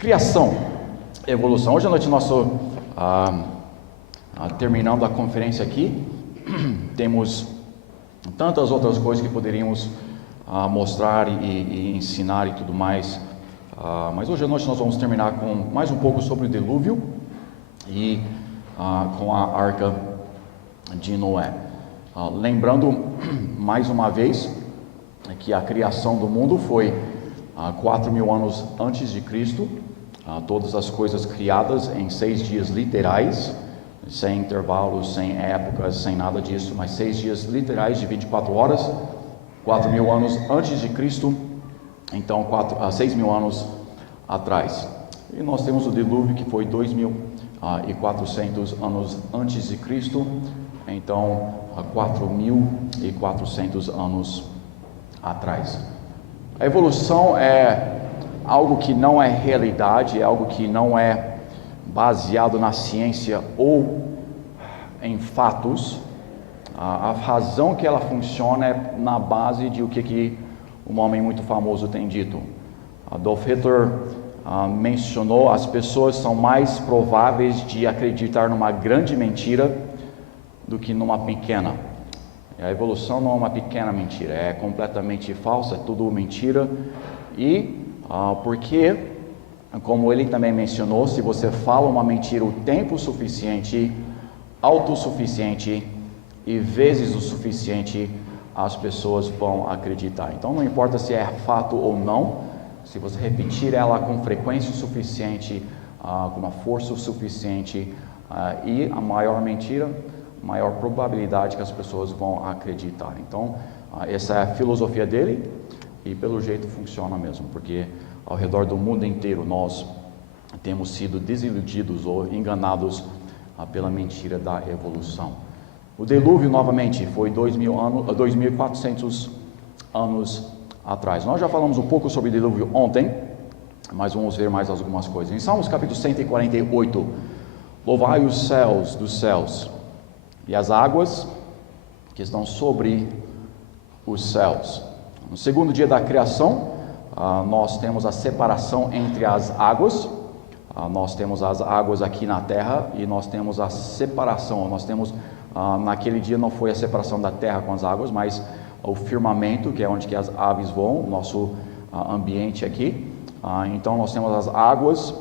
Criação, evolução. Hoje à noite nós terminando a conferência aqui, temos tantas outras coisas que poderíamos mostrar e ensinar e tudo mais, mas hoje à noite nós vamos terminar com mais um pouco sobre o dilúvio e com a arca de Noé. Lembrando mais uma vez que a criação do mundo foi 4.000 anos antes de Cristo, todas as coisas criadas em 6 dias literais, sem intervalos, sem épocas, sem nada disso, mas 6 dias literais de 24 horas, 4.000 anos antes de Cristo, então 6.000 anos atrás. E nós temos o dilúvio que foi 2.400 anos antes de Cristo, então 4.400 anos atrás. A evolução é algo que não é realidade, é algo que não é baseado na ciência ou em fatos. A razão que ela funciona é na base de o que um homem muito famoso tem dito. Adolf Hitler mencionou: as pessoas são mais prováveis de acreditar numa grande mentira do que numa pequena. A evolução não é uma pequena mentira, é completamente falsa, é tudo mentira. E porque, como ele também mencionou, se você fala uma mentira o tempo suficiente, autossuficiente e vezes o suficiente, as pessoas vão acreditar. Então não importa se é fato ou não, se você repetir ela com frequência suficiente, com uma força suficiente, e a maior mentira, maior probabilidade que as pessoas vão acreditar. Então essa é a filosofia dele e pelo jeito funciona mesmo, porque ao redor do mundo inteiro nós temos sido desiludidos ou enganados pela mentira da evolução. O dilúvio novamente foi 2.400 anos atrás. Nós já falamos um pouco sobre o dilúvio ontem, mas vamos ver mais algumas coisas. Em Salmos capítulo 148, louvai os céus dos céus e as águas que estão sobre os céus. No segundo dia da criação, nós temos a separação entre as águas. Nós temos as águas aqui na terra e nós temos a separação. Nós temos, naquele dia não foi a separação da terra com as águas, mas o firmamento, que é onde que as aves voam, nosso ambiente aqui. Então nós temos as águas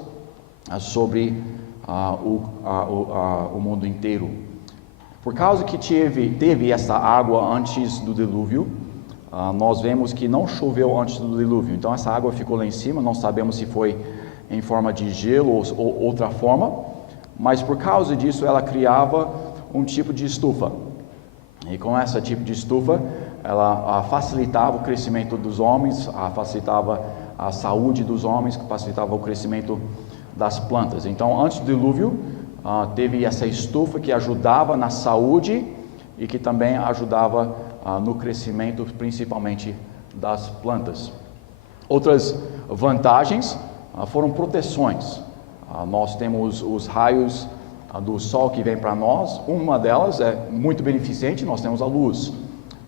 sobre o mundo inteiro. Por causa que teve essa água antes do dilúvio, nós vemos que não choveu antes do dilúvio. Então essa água ficou lá em cima, não sabemos se foi em forma de gelo ou outra forma, mas por causa disso ela criava um tipo de estufa. E com esse tipo de estufa, ela facilitava o crescimento dos homens, facilitava a saúde dos homens, facilitava o crescimento das plantas. Então antes do dilúvio, teve essa estufa que ajudava na saúde e que também ajudava no crescimento, principalmente das plantas. Outras vantagens foram proteções. Nós temos os raios do sol que vem para nós. Uma delas é muito beneficente, nós temos a luz,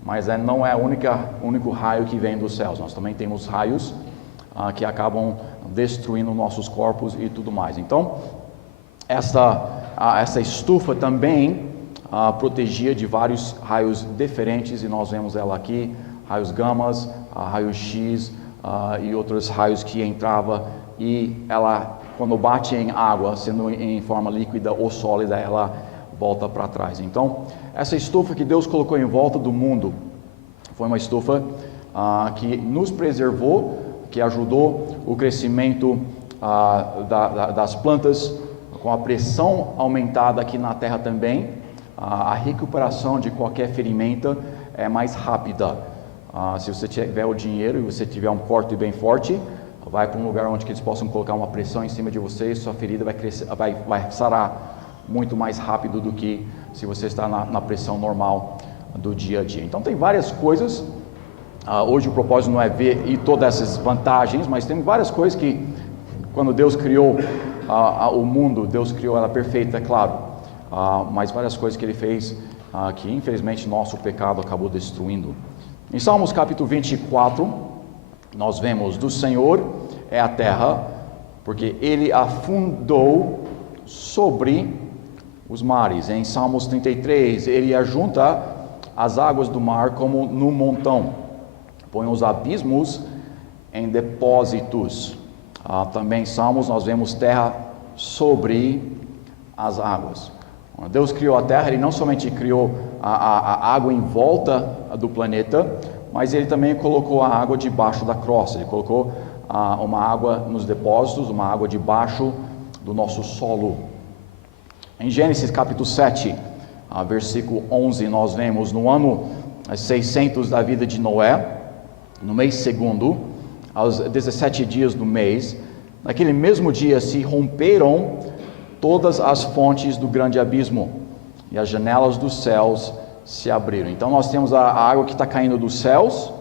mas não é o único raio que vem dos céus. Nós também temos raios que acabam destruindo nossos corpos e tudo mais. Então essa estufa também protegia de vários raios diferentes, e nós vemos ela aqui: raios gamas, raios X e outros raios que entrava, e ela, quando bate em água, sendo em forma líquida ou sólida, ela volta para trás. Então essa estufa que Deus colocou em volta do mundo foi uma estufa que nos preservou, que ajudou o crescimento das plantas. Com a pressão aumentada aqui na terra também, a recuperação de qualquer ferimento é mais rápida. Se você tiver o dinheiro e você tiver um corte bem forte, vai para um lugar onde que eles possam colocar uma pressão em cima de você, e sua ferida vai crescer, vai sarar muito mais rápido do que se você está na pressão normal do dia a dia. Então tem várias coisas. Hoje o propósito não é ver e todas essas vantagens, mas tem várias coisas que, quando Deus criou o mundo, Deus criou ela perfeita, é claro, mas várias coisas que Ele fez que infelizmente nosso pecado acabou destruindo. Em Salmos capítulo 24, nós vemos: do Senhor é a terra porque ele afundou sobre os mares. Em Salmos 33, ele ajunta as águas do mar como num montão, põe os abismos em depósitos. Também em Salmos nós vemos terra sobre as águas. Quando Deus criou a terra, ele não somente criou a água em volta do planeta, mas ele também colocou a água debaixo da crosta. Ele colocou uma água nos depósitos, uma água debaixo do nosso solo. Em Gênesis capítulo 7, versículo 11, nós vemos: no ano 600 da vida de Noé, no mês segundo, aos 17 dias do mês, naquele mesmo dia se romperam todas as fontes do grande abismo, e as janelas dos céus se abriram. Então nós temos a água que está caindo dos céus,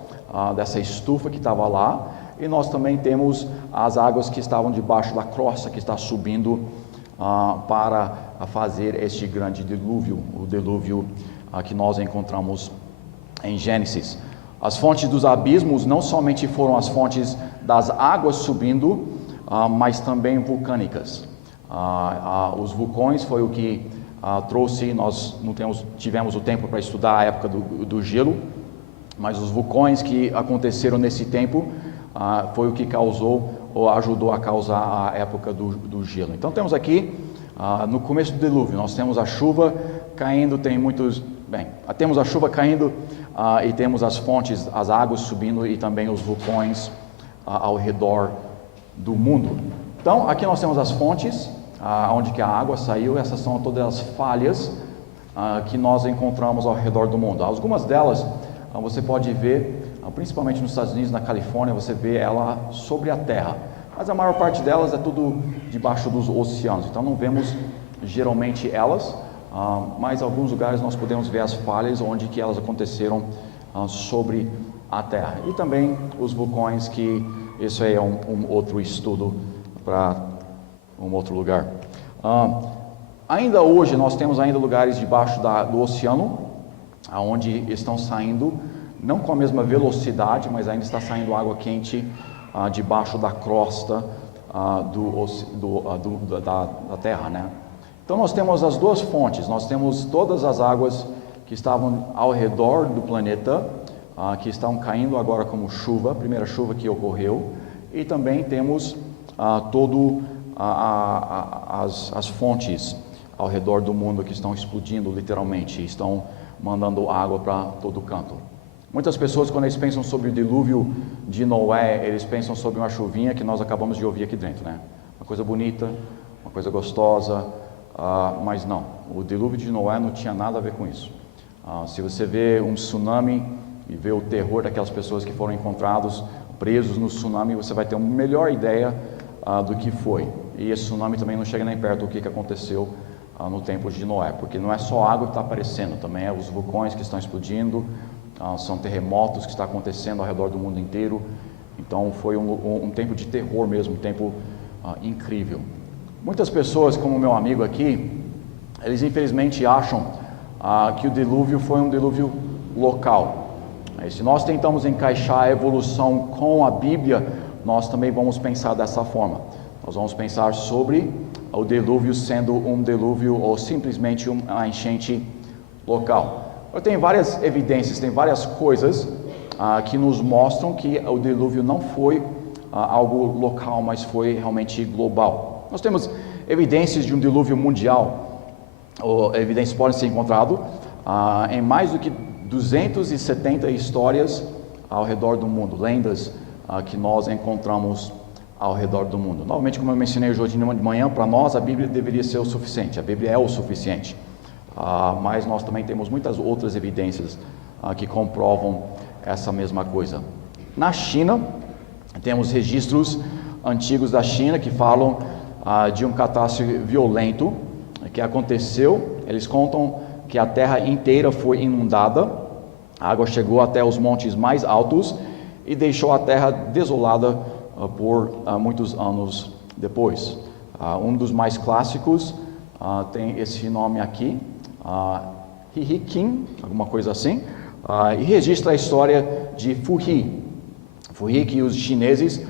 dessa estufa que estava lá, e nós também temos as águas que estavam debaixo da crosta, que está subindo para fazer este grande dilúvio, o dilúvio que nós encontramos em Gênesis. As fontes dos abismos não somente foram as fontes das águas subindo, mas também vulcânicas. Os vulcões foi o que trouxe, nós não tivemos o tempo para estudar a época do gelo, mas os vulcões que aconteceram nesse tempo foi o que causou ou ajudou a causar a época do gelo. Então temos aqui, no começo do dilúvio, nós temos a chuva caindo, temos a chuva caindo e temos as fontes, as águas subindo e também os vulcões ao redor do mundo. Então aqui nós temos as fontes, onde que a água saiu. Essas são todas as falhas que nós encontramos ao redor do mundo. Algumas delas você pode ver, principalmente nos Estados Unidos, na Califórnia, você vê ela sobre a terra, mas a maior parte delas é tudo debaixo dos oceanos, então não vemos geralmente elas, mas em alguns lugares nós podemos ver as falhas onde que elas aconteceram sobre a terra. E também os vulcões, que isso aí é um outro estudo para um outro lugar. Ainda hoje nós temos ainda lugares debaixo do oceano, onde estão saindo, não com a mesma velocidade, mas ainda está saindo água quente debaixo da crosta da terra, né? Então nós temos as duas fontes, nós temos todas as águas que estavam ao redor do planeta, que estão caindo agora como chuva, a primeira chuva que ocorreu, e também temos as fontes ao redor do mundo que estão explodindo literalmente, estão mandando água para todo canto. Muitas pessoas, quando eles pensam sobre o dilúvio de Noé, eles pensam sobre uma chuvinha que nós acabamos de ouvir aqui dentro, né? Uma coisa bonita, uma coisa gostosa, mas não, o dilúvio de Noé não tinha nada a ver com isso. Se você vê um tsunami e vê o terror daquelas pessoas que foram encontrados presos no tsunami, você vai ter uma melhor ideia do que foi. E esse tsunami também não chega nem perto do que aconteceu no tempo de Noé, porque não é só água que está aparecendo, também é os vulcões que estão explodindo, são terremotos que estão acontecendo ao redor do mundo inteiro. Então foi um tempo de terror mesmo, um tempo incrível. Muitas pessoas, como o meu amigo aqui, eles infelizmente acham que o dilúvio foi um dilúvio local. Se nós tentamos encaixar a evolução com a Bíblia, nós também vamos pensar dessa forma. Nós vamos pensar sobre o dilúvio sendo um dilúvio ou simplesmente uma enchente local. Tem várias evidências, tem várias coisas que nos mostram que o dilúvio não foi algo local, mas foi realmente global. Nós temos evidências de um dilúvio mundial, ou evidências podem ser encontradas em mais do que 270 histórias ao redor do mundo, lendas que nós encontramos ao redor do mundo. Novamente, como eu mencionei hoje de manhã, para nós a Bíblia deveria ser o suficiente, a Bíblia é o suficiente, mas nós também temos muitas outras evidências que comprovam essa mesma coisa. Na China, temos registros antigos da China que falam de um catástrofe violento que aconteceu. Eles contam que a terra inteira foi inundada, a água chegou até os montes mais altos e deixou a terra desolada por muitos anos depois. Um dos mais clássicos tem esse nome aqui, Hihikin, alguma coisa assim, e registra a história de Fuji, que os chineses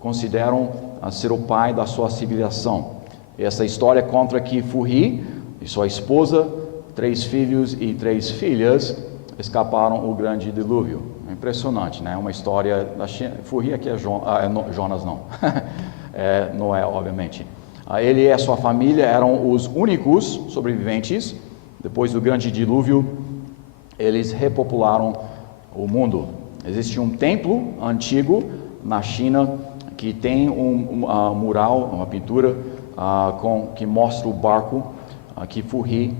consideram a ser o pai da sua civilização. Essa história conta que Furri e sua esposa, 3 filhos e 3 filhas, escaparam o grande dilúvio. Impressionante, né? Uma história da China. Furri aqui é Jonas, não. Noé, obviamente. Ele e a sua família eram os únicos sobreviventes. Depois do grande dilúvio, eles repopularam o mundo. Existe um templo antigo na China que tem um mural, uma pintura que mostra o barco que Furri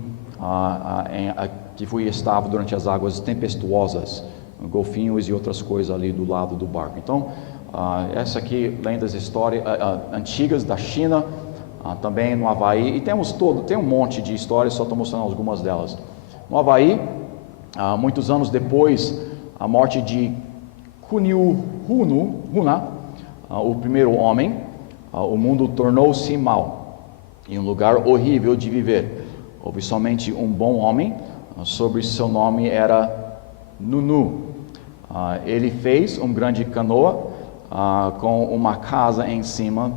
estava durante as águas tempestuosas, golfinhos e outras coisas ali do lado do barco. Então, essa aqui, lendas antigas da China, também no Havaí, e tem um monte de histórias, só estou mostrando algumas delas. No Havaí, muitos anos depois, a morte de Kuniuhuna, o primeiro homem, o mundo tornou-se mau, e um lugar horrível de viver. Houve somente um bom homem, sobre seu nome era Nunu. Ele fez uma grande canoa com uma casa em cima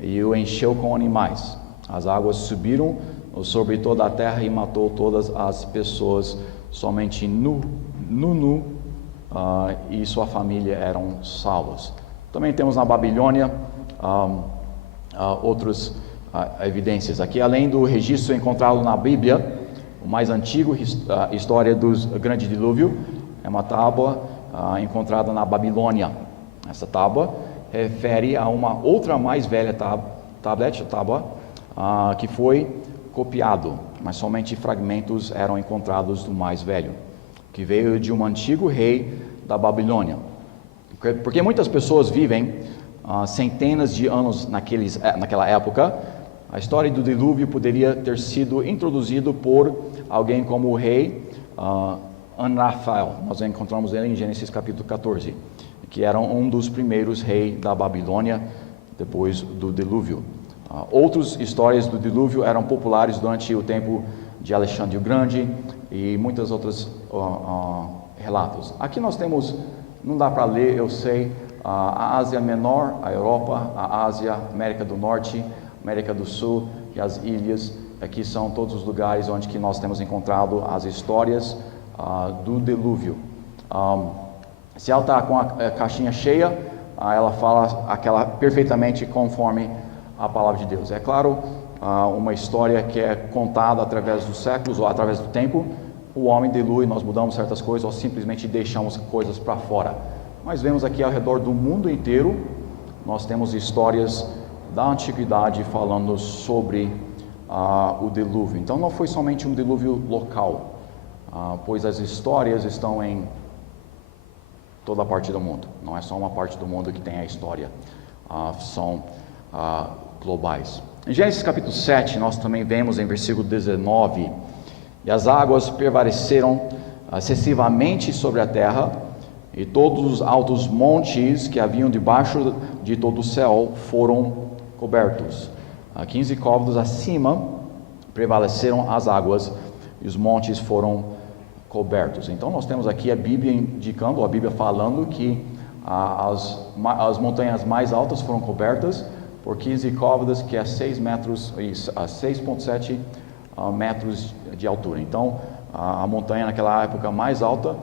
e o encheu com animais. As águas subiram sobre toda a terra e matou todas as pessoas. Somente Nunu e sua família eram salvos. Também temos na Babilônia outras evidências. Aqui, além do registro encontrado na Bíblia, o mais antigo, a história do grande dilúvio, é uma tábua encontrada na Babilônia. Essa tábua refere a uma outra mais velha tábua que foi copiado, mas somente fragmentos eram encontrados do mais velho, que veio de um antigo rei da Babilônia. Porque muitas pessoas vivem centenas de anos naquela época, a história do dilúvio poderia ter sido introduzido por alguém como o rei Anrafael. Nós encontramos ele em Gênesis capítulo 14, que era um dos primeiros reis da Babilônia depois do dilúvio. Outras histórias do dilúvio eram populares durante o tempo de Alexandre o Grande e muitos outros relatos. Aqui nós temos, não dá para ler, eu sei, a Ásia Menor, a Europa, a Ásia, América do Norte, América do Sul e as ilhas. Aqui são todos os lugares onde que nós temos encontrado as histórias do dilúvio. Se ela está com a caixinha cheia, ela fala aquela perfeitamente conforme a palavra de Deus. É claro, uma história que é contada através dos séculos ou através do tempo. O homem dilui, nós mudamos certas coisas ou simplesmente deixamos coisas para fora. Mas vemos aqui ao redor do mundo inteiro, nós temos histórias da antiguidade falando sobre o dilúvio. Então não foi somente um dilúvio local, pois as histórias estão em toda a parte do mundo. Não é só uma parte do mundo que tem a história, são globais. Em Gênesis capítulo 7, nós também vemos em versículo 19: e as águas prevaleceram excessivamente sobre a terra, e todos os altos montes que haviam debaixo de todo o céu foram cobertos. 15 côvados acima prevaleceram as águas, e os montes foram cobertos. Então nós temos aqui a Bíblia indicando, a Bíblia falando que as montanhas mais altas foram cobertas por 15 côvados, que é 6,7 metros de altura. Então a montanha naquela época mais alta,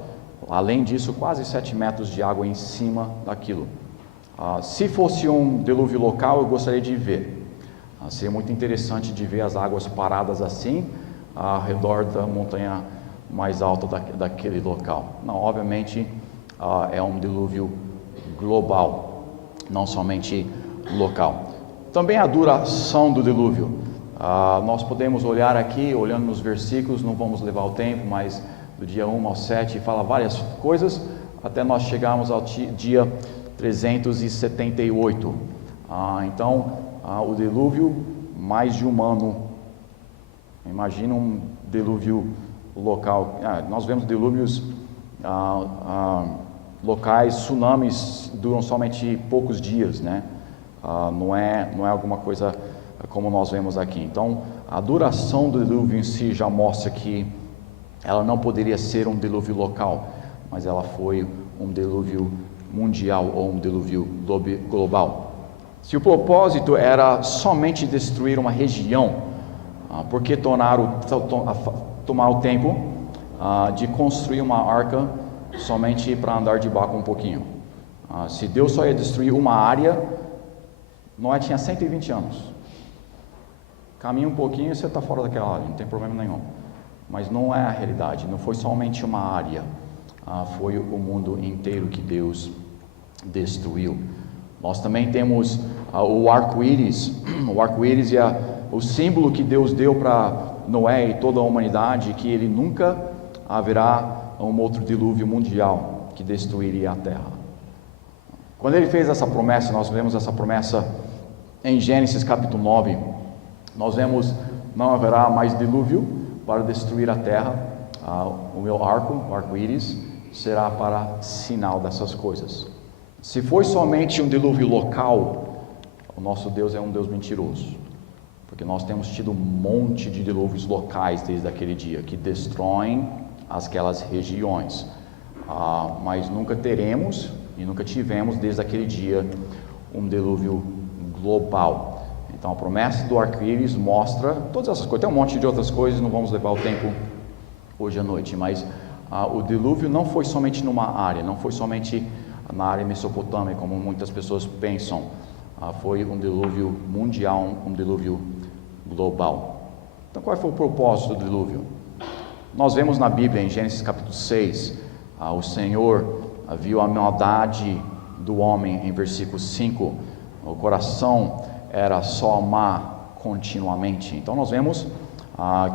além disso, quase 7 metros de água em cima daquilo. Se fosse um dilúvio local, eu gostaria de ver. Seria muito interessante de ver as águas paradas assim, ao redor da montanha mais alta daquele local. Não, obviamente, é um dilúvio global, não somente local. Também a duração do dilúvio. Nós podemos olhar aqui, olhando nos versículos, não vamos levar o tempo, mas do dia 1 ao 7 fala várias coisas, até nós chegarmos ao dia 378. Então, o dilúvio, mais de um ano. Imagina um dilúvio local. Nós vemos dilúvios locais, tsunamis duram somente poucos dias, né? Não é alguma coisa como nós vemos aqui. Então, a duração do dilúvio em si já mostra que ela não poderia ser um dilúvio local, mas ela foi um dilúvio mundial ou um dilúvio global. Se o propósito era somente destruir uma região, por que tomar o tempo de construir uma arca somente para andar de barco um pouquinho? Se Deus só ia destruir uma área, Noé tinha 120 anos. Caminha um pouquinho e você está fora daquela área, não tem problema nenhum. Mas não é a realidade, não foi somente uma área, foi o mundo inteiro que Deus destruiu. Nós também temos o arco-íris. O arco-íris é o símbolo que Deus deu para Noé e toda a humanidade, que ele nunca haverá um outro dilúvio mundial que destruiria a terra. Quando ele fez essa promessa, nós vemos essa promessa em Gênesis capítulo 9, nós vemos: não haverá mais dilúvio para destruir a terra, o meu arco, o arco-íris, será para sinal dessas coisas. Se foi somente um dilúvio local, o nosso Deus é um Deus mentiroso, porque nós temos tido um monte de dilúvios locais desde aquele dia, que destroem aquelas regiões, mas nunca teremos e nunca tivemos desde aquele dia um dilúvio global. Então a promessa do arco-íris mostra todas essas coisas. Tem um monte de outras coisas, não vamos levar o tempo hoje à noite, mas o dilúvio não foi somente numa área, não foi somente na área mesopotâmica, como muitas pessoas pensam. Foi um dilúvio mundial, um dilúvio global. Então qual foi o propósito do dilúvio? Nós vemos na Bíblia, em Gênesis capítulo 6, o Senhor viu a maldade do homem, em versículo 5, o coração era só amar continuamente. Então nós vemos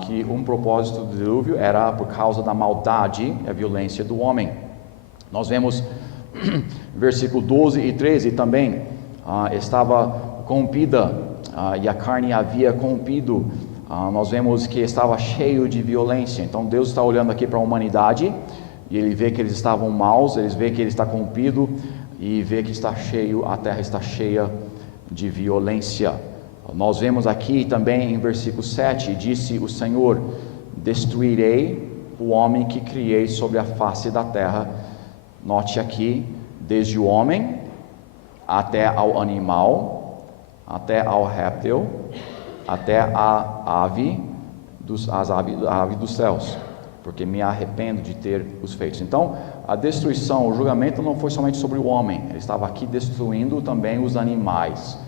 que um propósito do dilúvio era por causa da maldade e a violência do homem. Nós vemos versículo 12 e 13 também, estava corrompida e a carne havia corrompido. Nós vemos que estava cheio de violência. Então Deus está olhando aqui para a humanidade e ele vê que eles estavam maus, ele vê que ele está corrompido e vê que está cheio, a terra está cheia de violência. Nós vemos aqui também em versículo 7, disse o Senhor: destruirei o homem que criei sobre a face da terra. Note aqui, desde o homem até ao animal, até ao réptil, até a ave dos céus, porque me arrependo de ter os feitos. Então, a destruição, o julgamento não foi somente sobre o homem, ele estava aqui destruindo também os animais,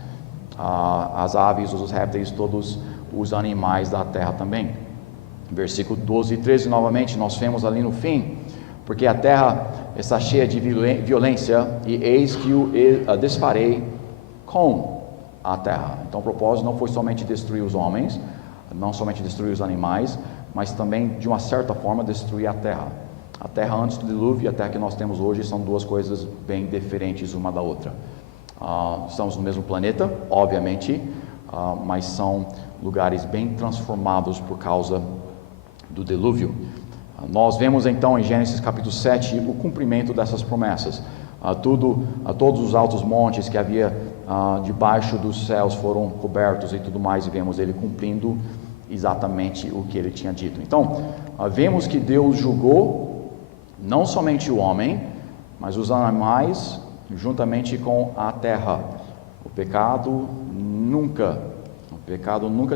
as aves, os répteis, todos os animais da terra também. Versículo 12 e 13 novamente, nós vemos ali no fim: porque a terra está cheia de violência, e eis que o desfarei com a terra. Então o propósito não foi somente destruir os homens, não somente destruir os animais, mas também, de uma certa forma, destruir a terra. A terra antes do dilúvio e a terra que nós temos hoje são duas coisas bem diferentes uma da outra. Estamos no mesmo planeta, obviamente, mas são lugares bem transformados por causa do dilúvio. Nós vemos então em Gênesis capítulo 7 o cumprimento dessas promessas. Todos os altos montes que havia debaixo dos céus foram cobertos e tudo mais, e vemos ele cumprindo exatamente o que ele tinha dito. Então, vemos que Deus julgou não somente o homem, mas os animais juntamente com a terra. O pecado nunca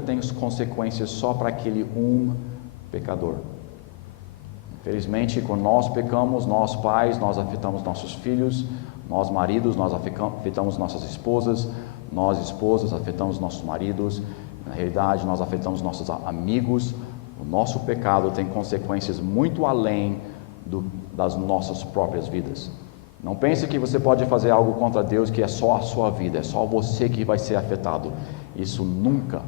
tem consequências só para aquele pecador. Infelizmente, quando nós pecamos, nós pais, nós afetamos nossos filhos, nós maridos, nós afetamos nossas esposas, nós esposas afetamos nossos maridos, na realidade nós afetamos nossos amigos. O nosso pecado tem consequências muito além das nossas próprias vidas. Não pense que você pode fazer algo contra Deus que é só a sua vida, é só você que vai ser afetado. Isso nunca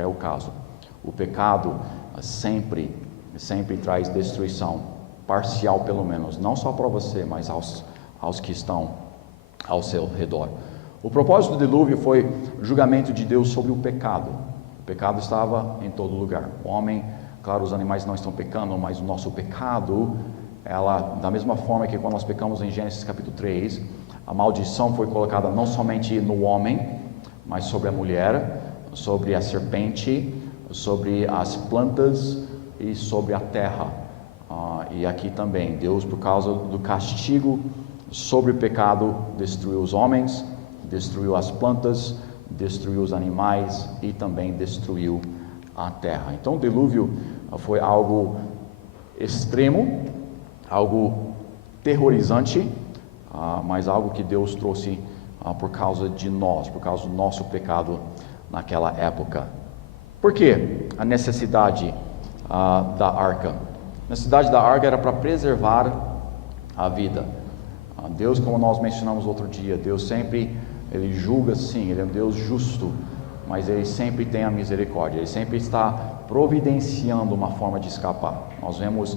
é o caso. O pecado sempre traz destruição, parcial pelo menos, não só para você, mas aos que estão ao seu redor. O propósito do dilúvio foi o julgamento de Deus sobre o pecado. O pecado estava em todo lugar. O homem, claro, os animais não estão pecando, mas o nosso pecado, da mesma forma que quando nós pecamos em Gênesis capítulo 3, a maldição foi colocada não somente no homem, mas sobre a mulher, sobre a serpente, sobre as plantas e sobre a terra. E aqui também, Deus, por causa do castigo sobre o pecado, destruiu os homens, destruiu as plantas, destruiu os animais e também destruiu a terra. Então o dilúvio foi algo extremo, algo terrorizante, mas algo que Deus trouxe por causa de nós, por causa do nosso pecado naquela época. Por que a necessidade da arca? A necessidade da arca era para preservar a vida. Deus, como nós mencionamos outro dia, Deus sempre, Ele julga sim, Ele é um Deus justo, mas Ele sempre tem a misericórdia, Ele sempre está providenciando uma forma de escapar. Nós vemos,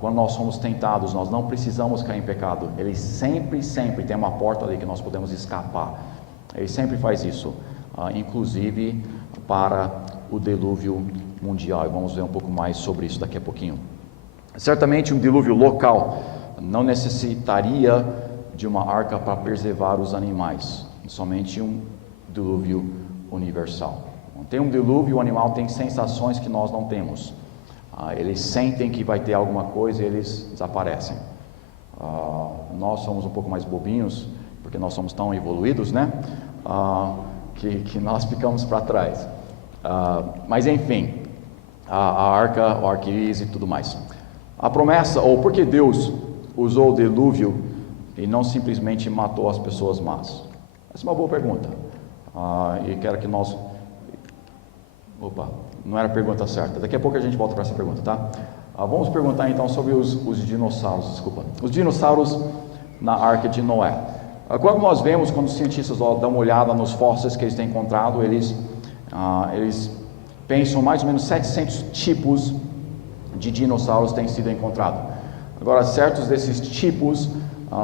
quando nós somos tentados, nós não precisamos cair em pecado, Ele sempre tem uma porta ali que nós podemos escapar. Ele sempre faz isso, inclusive para o dilúvio mundial, e vamos ver um pouco mais sobre isso daqui a pouquinho. Certamente um dilúvio local não necessitaria de uma arca para preservar os animais, somente um dilúvio universal. Tem um dilúvio, o animal tem sensações que nós não temos. Eles sentem que vai ter alguma coisa e eles desaparecem. Nós somos um pouco mais bobinhos, porque nós somos tão evoluídos, né? Que nós ficamos para trás. Mas enfim, a arca, o arco-íris e tudo mais. A promessa, ou por que Deus usou o dilúvio e não simplesmente matou as pessoas más? Essa é uma boa pergunta. E quero que nós... Opa, não era a pergunta certa. Daqui a pouco a gente volta para essa pergunta, tá? Vamos perguntar então sobre os dinossauros, desculpa. Os dinossauros na Arca de Noé. Quando nós vemos, quando os cientistas dão uma olhada nos fósseis que eles têm encontrado, eles pensam mais ou menos 700 tipos de dinossauros têm sido encontrados. Agora, certos desses tipos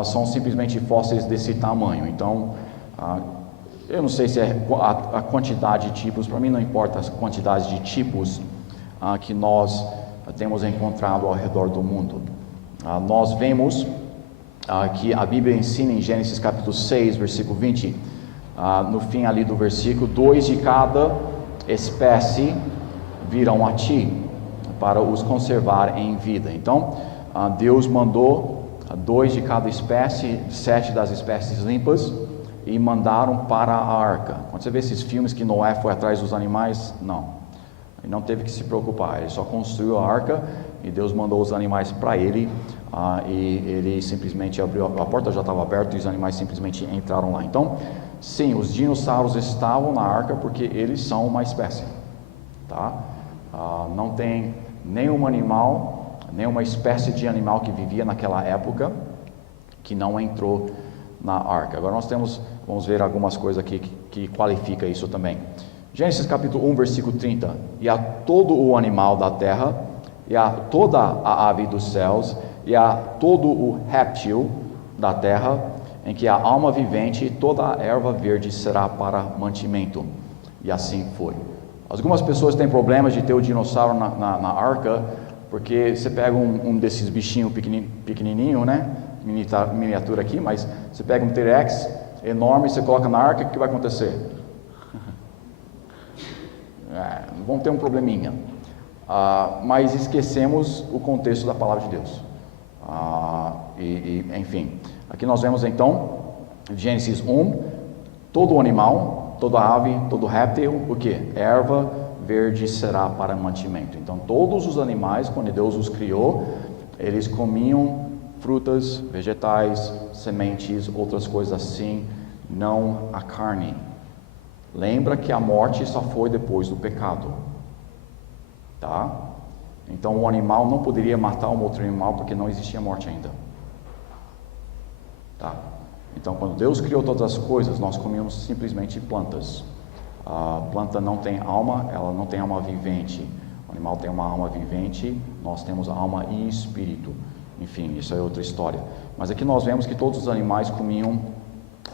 são simplesmente fósseis desse tamanho. Então, eu não sei se é a quantidade de tipos, para mim não importa as quantidades de tipos que nós temos encontrado ao redor do mundo. Nós vemos que a Bíblia ensina em Gênesis capítulo 6, versículo 20, no fim ali do versículo, 2 de cada espécie virão a ti, para os conservar em vida. Então, Deus mandou 2 de cada espécie, 7 das espécies limpas, e mandaram para a arca. Quando você vê esses filmes que Noé foi atrás dos animais, não. Ele não teve que se preocupar, ele só construiu a arca e Deus mandou os animais para ele, e ele simplesmente abriu, a porta já estava aberta e os animais simplesmente entraram lá. Então, sim, os dinossauros estavam na arca porque eles são uma espécie, tá? Não tem nenhum animal, nenhuma espécie de animal que vivia naquela época que não entrou na arca. Agora nós vamos ver algumas coisas aqui que qualifica isso também. Gênesis capítulo 1, versículo 30. E a todo o animal da terra, e a toda a ave dos céus, e a todo o réptil da terra, em que a alma vivente e toda a erva verde será para mantimento. E assim foi. Algumas pessoas têm problemas de ter o dinossauro na arca, porque você pega um desses bichinhos pequenininho, né? Miniatura aqui, mas você pega um T-Rex enorme, você coloca na arca, o que vai acontecer? Vão ter um probleminha. Mas esquecemos o contexto da palavra de Deus. Enfim, aqui nós vemos então, Gênesis 1, todo animal, toda ave, todo réptil, o que? Erva verde será para mantimento. Então todos os animais, quando Deus os criou, eles comiam frutas, vegetais, sementes, outras coisas assim, não a carne. Lembra que a morte só foi depois do pecado, tá? Então o animal não poderia matar um outro animal porque não existia morte ainda, tá? Então quando Deus criou todas as coisas, nós comíamos simplesmente plantas. A planta não tem alma, ela não tem alma vivente. O animal tem uma alma vivente, nós temos alma e espírito. Enfim, isso é outra história. Mas aqui nós vemos que todos os animais comiam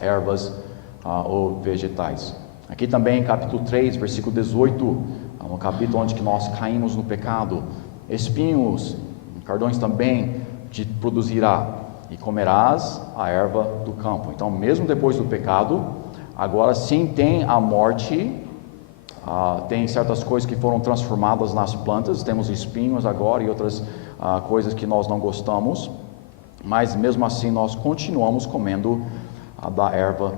ervas ou vegetais. Aqui também, capítulo 3, versículo 18, no capítulo onde que nós caímos no pecado. Espinhos, cardões também te produzirá, e comerás a erva do campo. Então, mesmo depois do pecado, agora sim tem a morte, tem certas coisas que foram transformadas nas plantas, temos espinhos agora e outras coisas que nós não gostamos, mas mesmo assim nós continuamos comendo da erva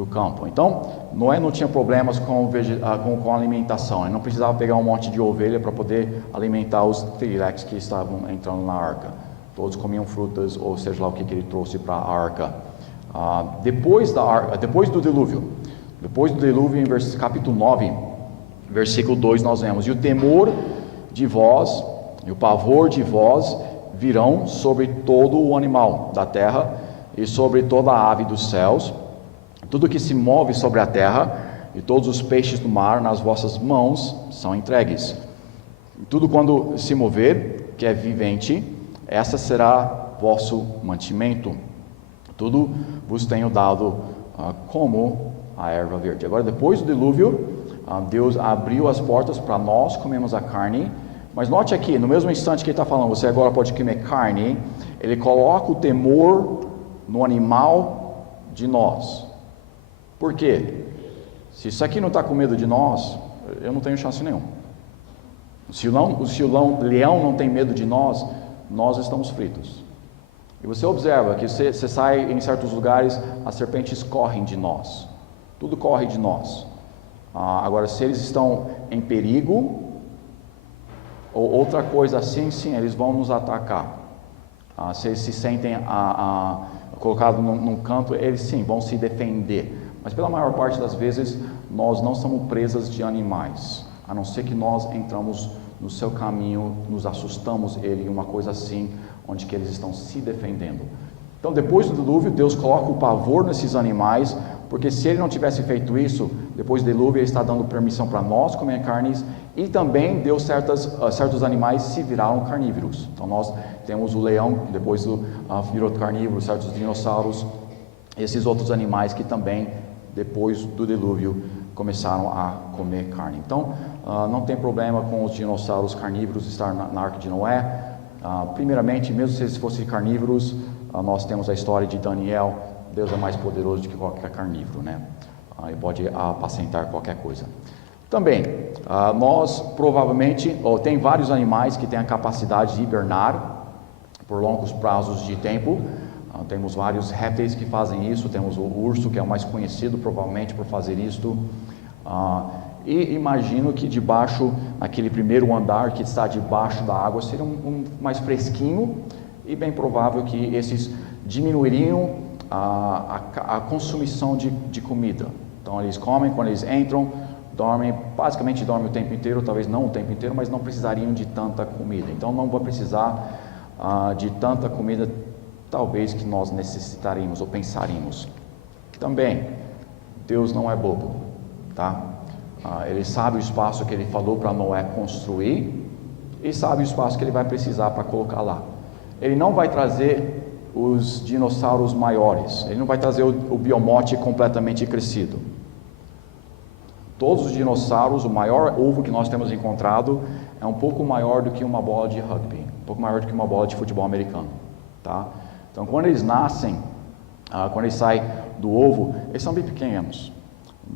do campo. Então, Noé não tinha problemas com alimentação, ele não precisava pegar um monte de ovelha para poder alimentar os T-Rex que estavam entrando na arca. Todos comiam frutas, ou seja lá o que ele trouxe para a arca. Depois do dilúvio, em capítulo 9, versículo 2, nós vemos: e o temor de vós, e o pavor de vós virão sobre todo o animal da terra, e sobre toda a ave dos céus, tudo que se move sobre a terra, e todos os peixes do mar nas vossas mãos são entregues. Tudo quando se mover, que é vivente, essa será vosso mantimento. Tudo vos tenho dado como a erva verde. Agora, depois do dilúvio, Deus abriu as portas para nós comermos a carne. Mas note aqui, no mesmo instante que ele está falando, você agora pode comer carne, ele coloca o temor no animal de nós. Por quê? Se isso aqui não está com medo de nós, eu não tenho chance nenhuma. Se o leão não tem medo de nós, nós estamos fritos. E você observa que você sai em certos lugares, as serpentes correm de nós. Tudo corre de nós. Agora, se eles estão em perigo, ou outra coisa assim, sim, eles vão nos atacar. Se eles se sentem colocados num canto, eles sim vão se defender. Mas pela maior parte das vezes, nós não somos presas de animais, a não ser que nós entramos no seu caminho, nos assustamos ele, uma coisa assim, onde que eles estão se defendendo. Então, depois do dilúvio, Deus coloca o pavor nesses animais, porque se ele não tivesse feito isso, depois do dilúvio, ele está dando permissão para nós comer carnes, e também deu certos animais se viraram carnívoros. Então, nós temos o leão, depois virou carnívoro, certos dinossauros, esses outros animais que também, depois do dilúvio, começaram a comer carne. Então, não tem problema com os dinossauros carnívoros estar na arca de Noé. Primeiramente, mesmo se eles fossem carnívoros, nós temos a história de Daniel. Deus é mais poderoso do que qualquer carnívoro, né? Ele pode apacentar qualquer coisa. Também, nós provavelmente, tem vários animais que têm a capacidade de hibernar por longos prazos de tempo. Temos vários répteis que fazem isso. Temos o urso, que é o mais conhecido provavelmente por fazer isto. E imagino que debaixo, aquele primeiro andar que está debaixo da água, seria um mais fresquinho, e bem provável que esses diminuiriam a consumição de comida. Então eles comem quando eles entram, basicamente dormem o tempo inteiro, talvez não o tempo inteiro, mas não precisariam de tanta comida. Então não vai precisar de tanta comida, talvez, que nós necessitaríamos ou pensaríamos. Também, Deus não é bobo, tá? Ele sabe o espaço que ele falou para Noé construir, e sabe o espaço que ele vai precisar para colocar lá. Ele não vai trazer os dinossauros maiores, ele não vai trazer o biomote completamente crescido. Todos os dinossauros, o maior ovo que nós temos encontrado é um pouco maior do que uma bola de rugby, um pouco maior do que uma bola de futebol americano, tá? Então, quando eles nascem, quando eles saem do ovo, eles são bem pequenos.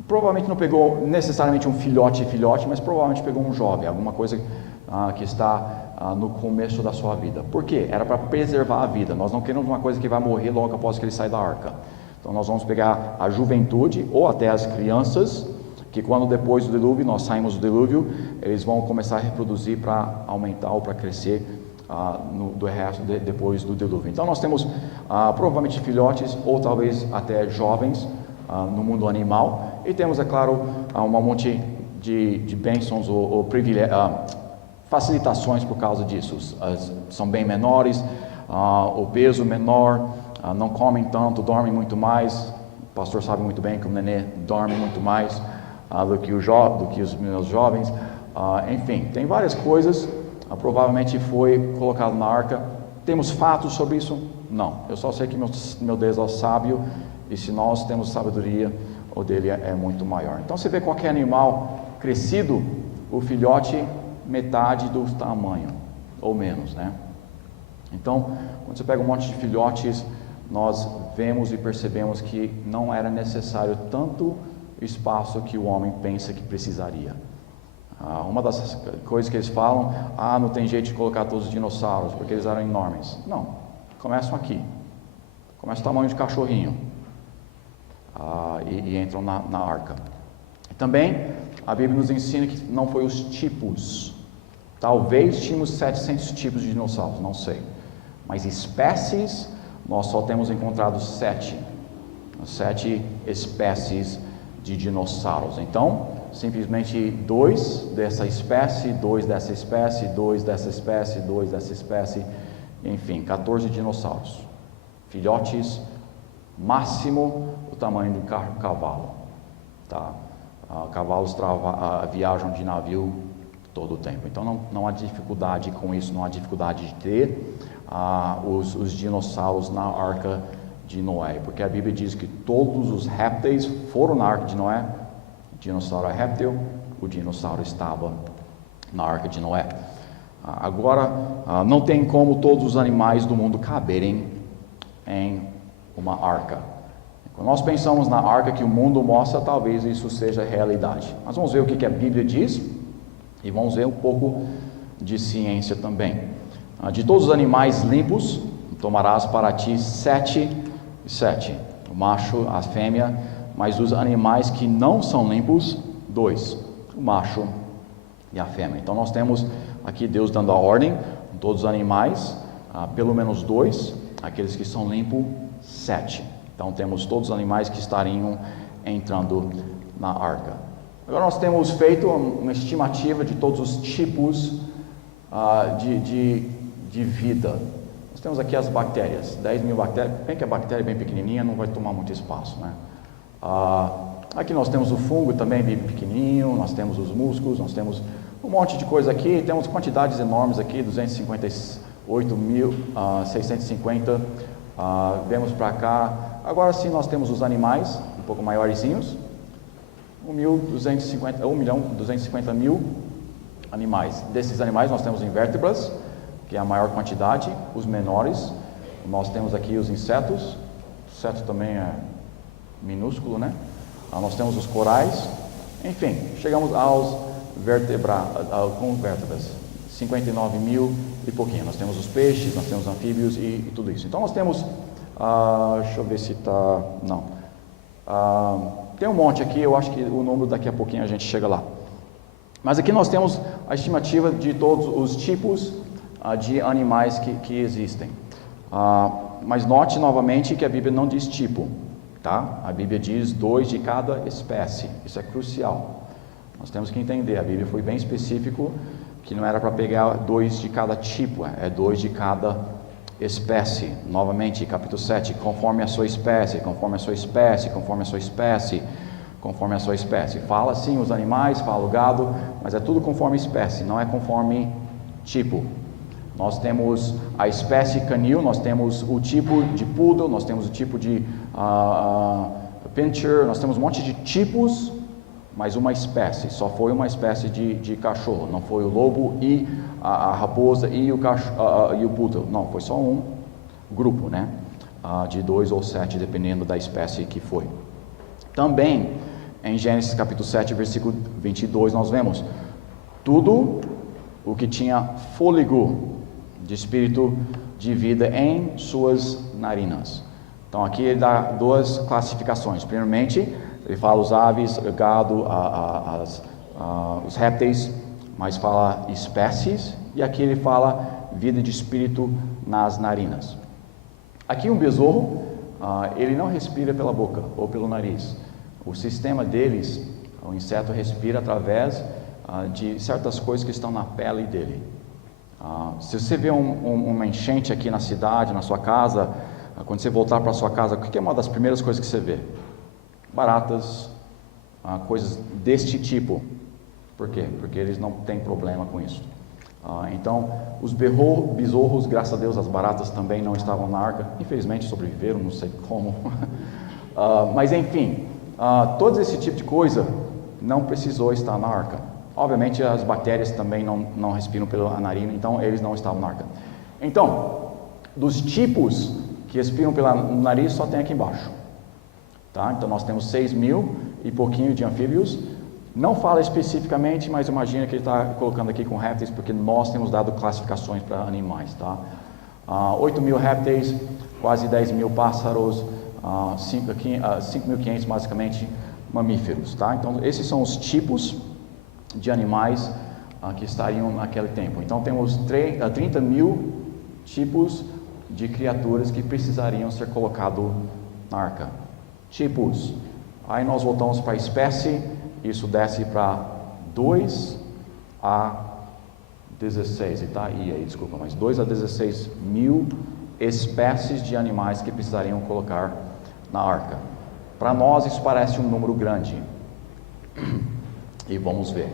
Provavelmente não pegou necessariamente um filhote, mas provavelmente pegou um jovem, alguma coisa que está no começo da sua vida. Por quê? Era para preservar a vida. Nós não queremos uma coisa que vai morrer logo após que ele sai da arca. Então nós vamos pegar a juventude ou até as crianças, que quando depois do dilúvio, nós saímos do dilúvio, eles vão começar a reproduzir para aumentar ou para crescer do resto depois do dilúvio. Então nós temos provavelmente filhotes ou talvez até jovens no mundo animal, e temos, é claro, um monte de bênçãos ou facilitações por causa disso. São bem menores, o peso menor, não comem tanto, dormem muito mais. O pastor sabe muito bem que o nenê dorme muito mais do que os meus jovens. Enfim, tem várias coisas. Provavelmente foi colocado na arca. Temos fatos sobre isso? Não. Eu só sei que meu Deus é sábio, e se nós temos sabedoria, o dele é muito maior. Então, você vê qualquer animal crescido, o filhote metade do tamanho, ou menos, né? Então, quando você pega um monte de filhotes, nós vemos e percebemos que não era necessário tanto espaço que o homem pensa que precisaria. Uma das coisas que eles falam, não tem jeito de colocar todos os dinossauros, porque eles eram enormes. Não, começam aqui, começa o tamanho de cachorrinho. e entram na arca. Também a Bíblia nos ensina que não foi os tipos. Talvez tínhamos 700 tipos de dinossauros, não sei. Mas espécies, nós só temos encontrado 7 espécies de dinossauros. Então, simplesmente 2 dessa espécie, 2 dessa espécie, 2 dessa espécie, 2 dessa espécie, enfim, 14 dinossauros. Filhotes, máximo o tamanho de um cavalo. Tá? Cavalos viajam de navio todo o tempo. Então não há dificuldade com isso, não há dificuldade de ter os dinossauros na arca de Noé, porque a Bíblia diz que todos os répteis foram na arca de Noé. O dinossauro é réptil, o dinossauro estava na arca de Noé. Agora, não tem como todos os animais do mundo caberem em uma arca. Quando nós pensamos na arca que o mundo mostra, talvez isso seja realidade. Mas vamos ver o que a Bíblia diz e vamos ver um pouco de ciência também. De todos os animais limpos, tomarás para ti 7 e 7, o macho, a fêmea, mas dos animais que não são limpos, 2, o macho e a fêmea. Então nós temos aqui Deus dando a ordem, todos os animais, pelo menos 2, aqueles que são limpos, 7. Então temos todos os animais que estariam entrando na arca. Agora nós temos feito uma estimativa de todos os tipos de vida. Nós temos aqui as bactérias, 10 mil bactérias, bem que a bactéria é bem pequenininha, não vai tomar muito espaço, né? Aqui nós temos o fungo também bem pequenininho, nós temos os músculos, nós temos um monte de coisa aqui, temos quantidades enormes aqui, 258.650, vemos para cá. Agora sim nós temos os animais, um pouco maiorzinhos, 1.250.000 animais. Desses animais nós temos invértebras, que é a maior quantidade, os menores. Nós temos aqui os insetos, o inseto também é minúsculo, né? Nós temos os corais, enfim, chegamos aos com vértebras, 59 mil e pouquinho. Nós temos os peixes, nós temos anfíbios e tudo isso. Então nós temos, deixa eu ver se está, não, tem um monte aqui, eu acho que o número daqui a pouquinho a gente chega lá. Mas aqui nós temos a estimativa de todos os tipos de animais que existem. Mas note novamente que a Bíblia não diz tipo, tá? A Bíblia diz 2 de cada espécie, isso é crucial. Nós temos que entender, a Bíblia foi bem específico, que não era para pegar 2 de cada tipo, é 2 de cada espécie. Novamente, capítulo 7, conforme a sua espécie, conforme a sua espécie, conforme a sua espécie, conforme a sua espécie. Fala sim os animais, fala o gado, mas é tudo conforme espécie, não é conforme tipo. Nós temos a espécie canil, nós temos o tipo de poodle, nós temos o tipo de pinscher, nós temos um monte de tipos, mas uma espécie, só foi uma espécie de cachorro, não foi o lobo e a raposa e o poodle, não, foi só um grupo, né? De 2 ou 7, dependendo da espécie que foi. Também, em Gênesis capítulo 7, versículo 22, nós vemos tudo o que tinha fôlego de espírito de vida em suas narinas. Então aqui ele dá 2 classificações. Primeiramente, ele fala os aves, o gado, os répteis, mas fala espécies, e aqui ele fala vida de espírito nas narinas. Aqui um besouro, ele não respira pela boca ou pelo nariz. O sistema deles, o inseto respira através de certas coisas que estão na pele dele. Se você vê uma enchente aqui na cidade, na sua casa, quando você voltar para a sua casa, o que é uma das primeiras coisas que você vê? Baratas, coisas deste tipo. Por quê? Porque eles não têm problema com isso. Então, os besouros, graças a Deus, as baratas também não estavam na arca. Infelizmente sobreviveram, não sei como. Mas enfim, todo esse tipo de coisa não precisou estar na arca. Obviamente as bactérias também não respiram pela narina, então eles não estavam na arca. Então, dos tipos que respiram pelo nariz só tem aqui embaixo. Tá? Então nós temos 6 mil e pouquinho de anfíbios. Não fala especificamente, mas imagina que ele está colocando aqui com répteis, porque nós temos dado classificações para animais. Tá? 8 mil répteis, quase 10 mil pássaros, 5.500 basicamente mamíferos, tá? Então esses são os tipos de animais que estariam naquele tempo. Então temos 30 mil tipos de criaturas que precisariam ser colocados na arca. Tipos. Aí nós voltamos para a espécie, isso desce para 2 a 16, tá? Desculpa, mas 2 a 16 mil espécies de animais que precisariam colocar na arca. Para nós isso parece um número grande. E vamos ver.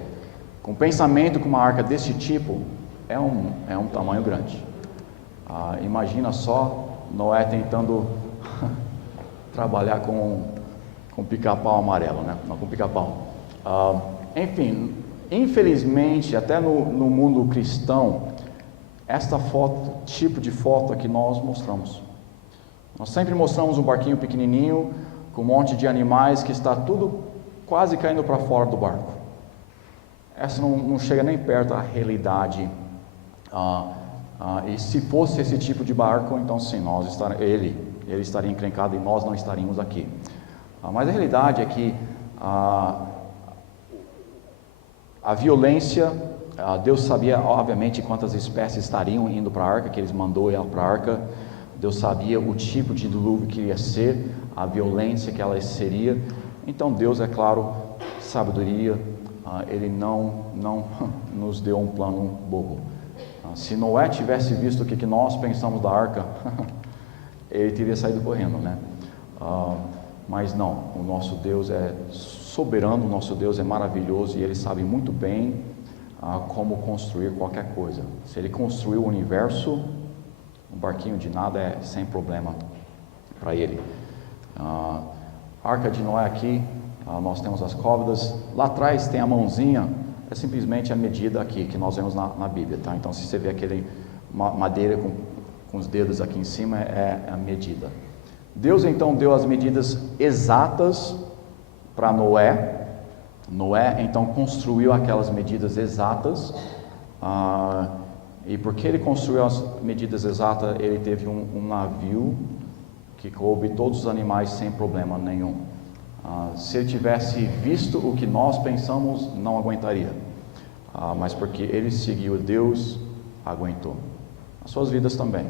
Com pensamento com uma arca desse tipo, é um tamanho grande. Imagina só Noé tentando trabalhar com pica-pau amarelo, né? Não, com pica-pau. Enfim, infelizmente, até no mundo cristão, tipo de foto que nós mostramos. Nós sempre mostramos um barquinho pequenininho, com um monte de animais que está tudo quase caindo para fora do barco. Essa não chega nem perto da realidade. E se fosse esse tipo de barco, então sim, ele estaria encrencado e nós não estaríamos aqui. Mas a realidade é que a violência, Deus sabia obviamente quantas espécies estariam indo para a arca, que Ele mandou ela para a arca. Deus sabia o tipo de dilúvio que ia ser, a violência que ela seria. Então Deus, é claro, sabedoria, Ele não nos deu um plano bobo. Se Noé tivesse visto o que nós pensamos da arca, ele teria saído correndo, né? Mas não, o nosso Deus é soberano, o nosso Deus é maravilhoso e Ele sabe muito bem como construir qualquer coisa. Se Ele construiu o universo, um barquinho de nada é sem problema para Ele. A arca de Noé aqui, nós temos as cóvadas, lá atrás tem a mãozinha, é simplesmente a medida aqui que nós vemos na Bíblia, tá? Então se você vê aquele madeira com os dedos aqui em cima, é a medida. Deus então deu as medidas exatas para Noé. Noé então construiu aquelas medidas exatas, e porque ele construiu as medidas exatas, ele teve um navio que coube todos os animais sem problema nenhum. Se ele tivesse visto o que nós pensamos, não aguentaria, mas porque ele seguiu Deus, aguentou. As suas vidas também.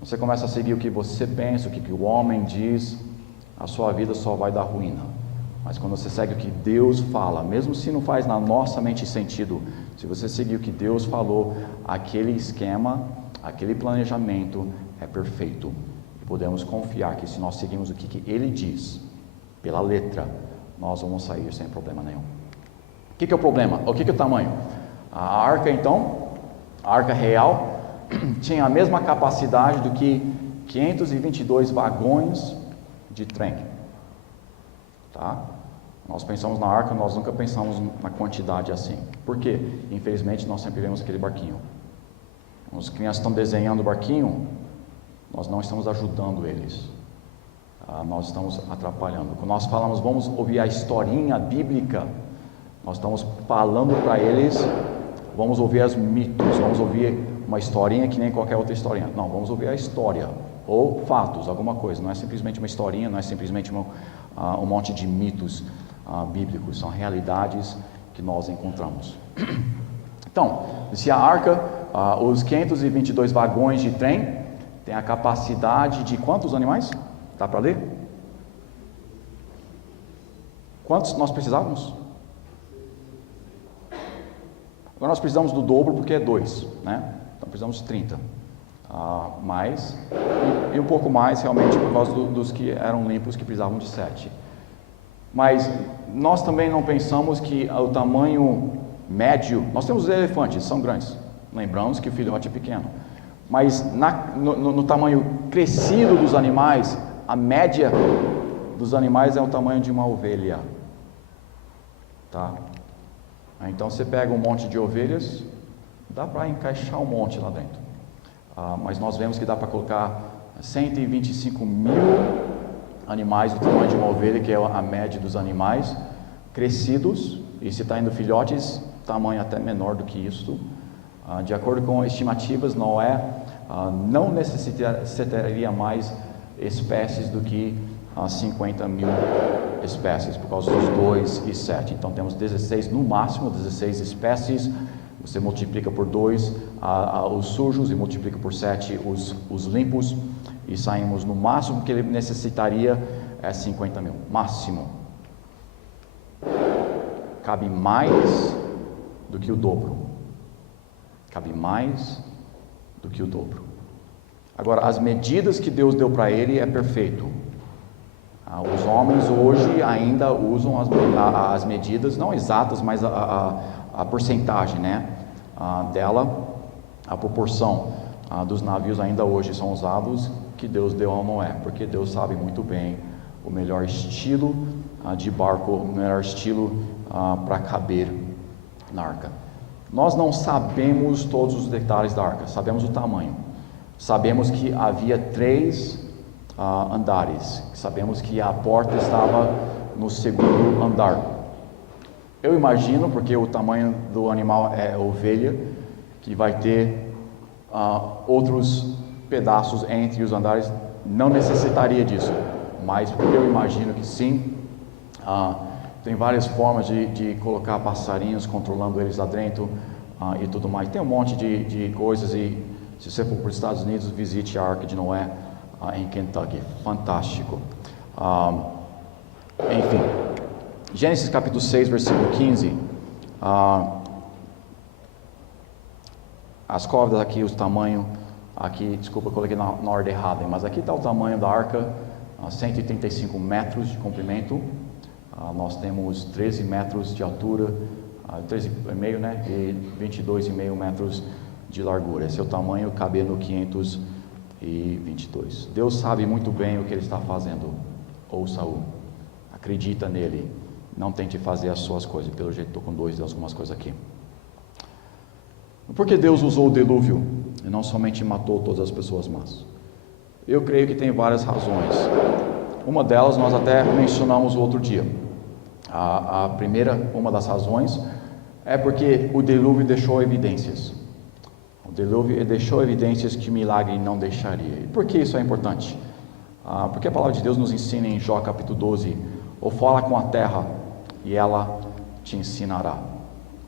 Você começa a seguir o que você pensa, o que o homem diz, a sua vida só vai dar ruína. Mas quando você segue o que Deus fala, mesmo se não faz na nossa mente sentido, se você seguir o que Deus falou, aquele esquema, aquele planejamento é perfeito. E podemos confiar que se nós seguimos o que Ele diz, pela letra, nós vamos sair sem problema nenhum. O que é o problema? O que é o tamanho? A arca então, a arca real, tinha a mesma capacidade do que 522 vagões de trem. Tá? Nós pensamos na arca, nós nunca pensamos na quantidade assim. Por quê? Infelizmente nós sempre vemos aquele barquinho. As crianças estão desenhando o barquinho, nós não estamos ajudando eles. Nós estamos atrapalhando. Quando nós falamos, vamos ouvir a historinha bíblica, nós estamos falando para eles, vamos ouvir os mitos, vamos ouvir uma historinha que nem qualquer outra historinha. Não, vamos ouvir a história, ou fatos, alguma coisa. Não é simplesmente uma historinha, não é simplesmente um monte de mitos bíblicos, são realidades que nós encontramos. Então, se a arca, os 522 vagões de trem, tem a capacidade de quantos animais? Dá para ler? Quantos nós precisávamos? Agora nós precisamos do dobro porque é 2, né? Então precisamos de 30. Mais, e um pouco mais realmente por causa dos que eram limpos que precisavam de 7. Mas nós também não pensamos que o tamanho médio, nós temos os elefantes, são grandes, lembramos que o filhote é pequeno, mas no tamanho crescido dos animais, a média dos animais é o tamanho de uma ovelha, tá? Então você pega um monte de ovelhas, dá para encaixar um monte lá dentro, mas nós vemos que dá para colocar 125 mil animais do tamanho de uma ovelha, que é a média dos animais crescidos, e se está indo filhotes, tamanho até menor do que isso. De acordo com estimativas, Noé não necessitaria mais espécies do que 50 mil espécies, por causa dos 2 e 7. Então temos 16 no máximo, 16 espécies. Você multiplica por 2 os sujos e multiplica por 7 os limpos, e saímos no máximo que ele necessitaria é 50 mil, máximo. Cabe mais do que o dobro. Cabe mais do que o dobro. Agora, as medidas que Deus deu para ele é perfeito. Os homens hoje ainda usam as medidas, não exatas, mas a porcentagem, né, dela, a proporção dos navios ainda hoje são usados que Deus deu a Noé, porque Deus sabe muito bem o melhor estilo de barco, o melhor estilo para caber na arca. Nós não sabemos todos os detalhes da arca, sabemos o tamanho, sabemos que havia 3 andares, sabemos que a porta estava no segundo andar. Eu imagino, porque o tamanho do animal é ovelha, que vai ter outros pedaços entre os andares, não necessitaria disso, mas eu imagino que sim. Tem várias formas de colocar passarinhos, controlando eles lá dentro e tudo mais. Tem um monte de coisas, e se você for para os Estados Unidos, visite a Arca de Noé em Kentucky, fantástico. Enfim, Gênesis capítulo 6, versículo 15, as cordas aqui, o tamanho, aqui, desculpa, eu coloquei na ordem errada, mas aqui está o tamanho da arca, 135 metros de comprimento, nós temos 13 metros de altura, 13,5, né, e 22,5 metros de largura. Esse é o tamanho, cabendo 522. Deus sabe muito bem o que Ele está fazendo. Ouça-o, acredita nele, não tente fazer as suas coisas. Pelo jeito estou com 2 de algumas coisas aqui. Por que Deus usou o dilúvio e não somente matou todas as pessoas más? Eu creio que tem várias razões. Uma delas nós até mencionamos o outro dia. A primeira, uma das razões, é porque o dilúvio deixou evidências. O dilúvio deixou evidências que o milagre não deixaria. E por que isso é importante? Porque a palavra de Deus nos ensina em Jó capítulo 12, ou fala com a terra e ela te ensinará.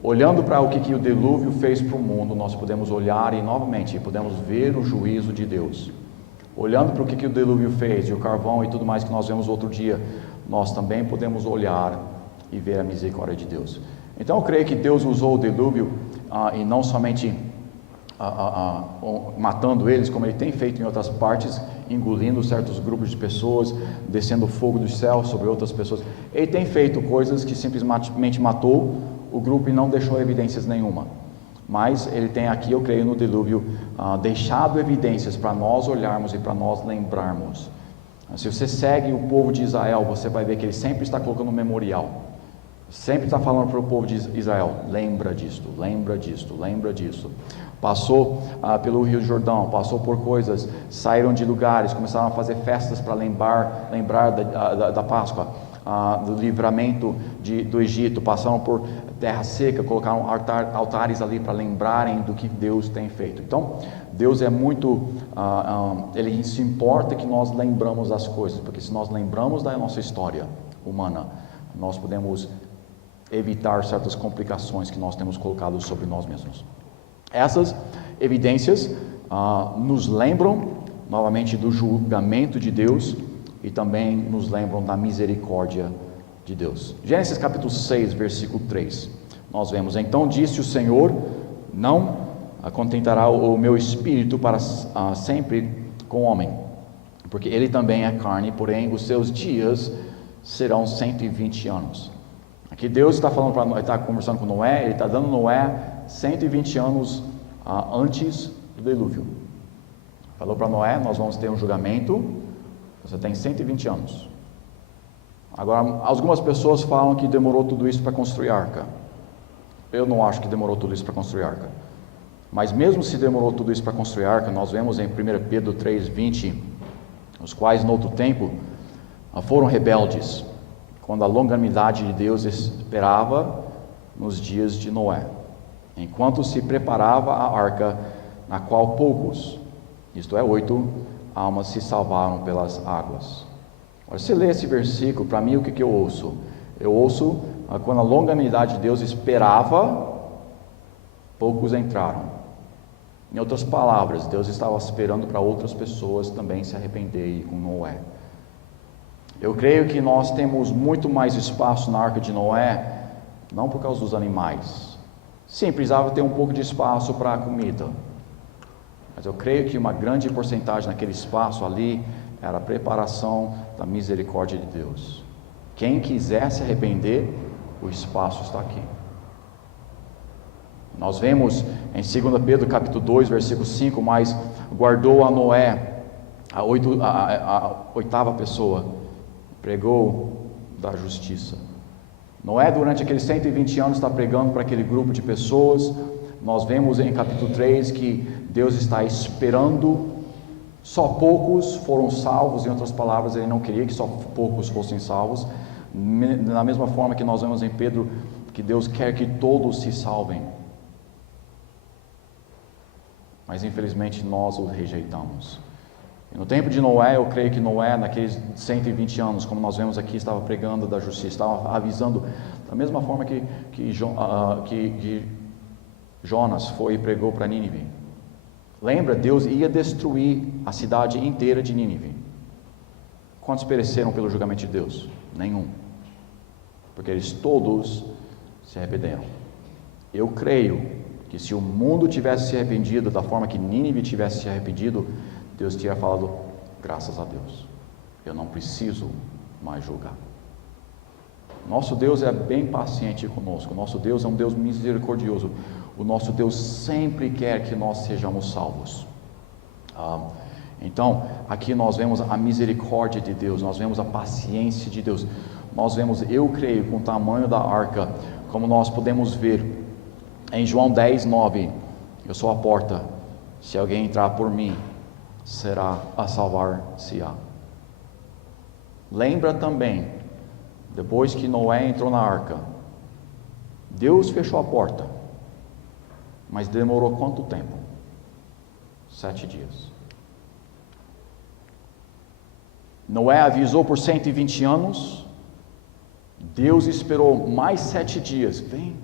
Olhando para o que o dilúvio fez para o mundo, nós podemos olhar e novamente podemos ver o juízo de Deus. Olhando para o que o dilúvio fez, e o carvão e tudo mais que nós vemos outro dia, nós também podemos olhar e ver a misericórdia de Deus. Então eu creio que Deus usou o dilúvio e não somente matando eles, como Ele tem feito em outras partes, engolindo certos grupos de pessoas, descendo fogo do céu sobre outras pessoas. Ele tem feito coisas que simplesmente matou o grupo e não deixou evidências nenhuma. Mas Ele tem aqui, eu creio, no dilúvio, deixado evidências para nós olharmos e para nós lembrarmos. Se você segue o povo de Israel, você vai ver que Ele sempre está colocando um memorial. Sempre está falando para o povo de Israel: lembra disto, lembra disto, lembra disto. Passou pelo Rio Jordão, passou por coisas, saíram de lugares, começaram a fazer festas para lembrar da Páscoa, do livramento do Egito, passaram por terra seca, colocaram altares ali para lembrarem do que Deus tem feito. Então, Deus é muito, Ele se importa que nós lembramos das coisas, porque se nós lembramos da nossa história humana, nós podemos evitar certas complicações que nós temos colocado sobre nós mesmos. Essas evidências nos lembram novamente do julgamento de Deus e também nos lembram da misericórdia de Deus. Gênesis capítulo 6, versículo 3, nós vemos: então disse o Senhor, não contentará o meu espírito para sempre com o homem, porque ele também é carne, porém os seus dias serão 120 anos. Aqui Deus está falando para Noé, está conversando com Noé, Ele está dando Noé 120 anos antes do dilúvio. Falou para Noé: nós vamos ter um julgamento, você tem 120 anos. Agora, algumas pessoas falam que demorou tudo isso para construir a arca. Eu não acho que demorou tudo isso para construir a arca. Mas mesmo se demorou tudo isso para construir a arca, nós vemos em 1 Pedro 3:20, os quais no outro tempo foram rebeldes, quando a longanimidade de Deus esperava nos dias de Noé, enquanto se preparava a arca, na qual poucos, isto é, 8 almas se salvaram pelas águas. Agora, se você lê esse versículo, para mim o que eu ouço? Eu ouço quando a longanimidade de Deus esperava, poucos entraram. Em outras palavras, Deus estava esperando para outras pessoas também se arrependerem com Noé. Eu creio que nós temos muito mais espaço na arca de Noé, não por causa dos animais. Sim, precisava ter um pouco de espaço para a comida. Mas eu creio que uma grande porcentagem naquele espaço ali era a preparação da misericórdia de Deus. Quem quiser se arrepender, o espaço está aqui. Nós vemos em 2 Pedro capítulo 2, versículo 5, mas guardou a Noé, a oitava pessoa, pregou da justiça. Noé, durante aqueles 120 anos, está pregando para aquele grupo de pessoas. Nós vemos em capítulo 3 que Deus está esperando, só poucos foram salvos, em outras palavras, Ele não queria que só poucos fossem salvos. Da mesma forma que nós vemos em Pedro, que Deus quer que todos se salvem. Mas infelizmente nós o rejeitamos. E no tempo de Noé, eu creio que Noé, naqueles 120 anos, como nós vemos aqui, estava pregando da justiça, estava avisando, da mesma forma que Jonas foi e pregou para Nínive. Lembra, Deus ia destruir a cidade inteira de Nínive. Quantos pereceram pelo julgamento de Deus? Nenhum. Porque eles todos se arrependeram. Eu creio que se o mundo tivesse se arrependido da forma que Nínive tivesse se arrependido, Deus teria falado, graças a Deus, eu não preciso mais julgar. Nosso Deus é bem paciente conosco, nosso Deus é um Deus misericordioso, o nosso Deus sempre quer que nós sejamos salvos. Então, aqui nós vemos a misericórdia de Deus, nós vemos a paciência de Deus, nós vemos, eu creio, com o tamanho da arca, como nós podemos ver em João 10, 9, eu sou a porta, se alguém entrar por mim, será a salvar-se-á. Lembra também, depois que Noé entrou na arca, Deus fechou a porta, mas demorou quanto tempo? 7 dias. Noé avisou por 120 anos, Deus esperou mais 7 dias, vem.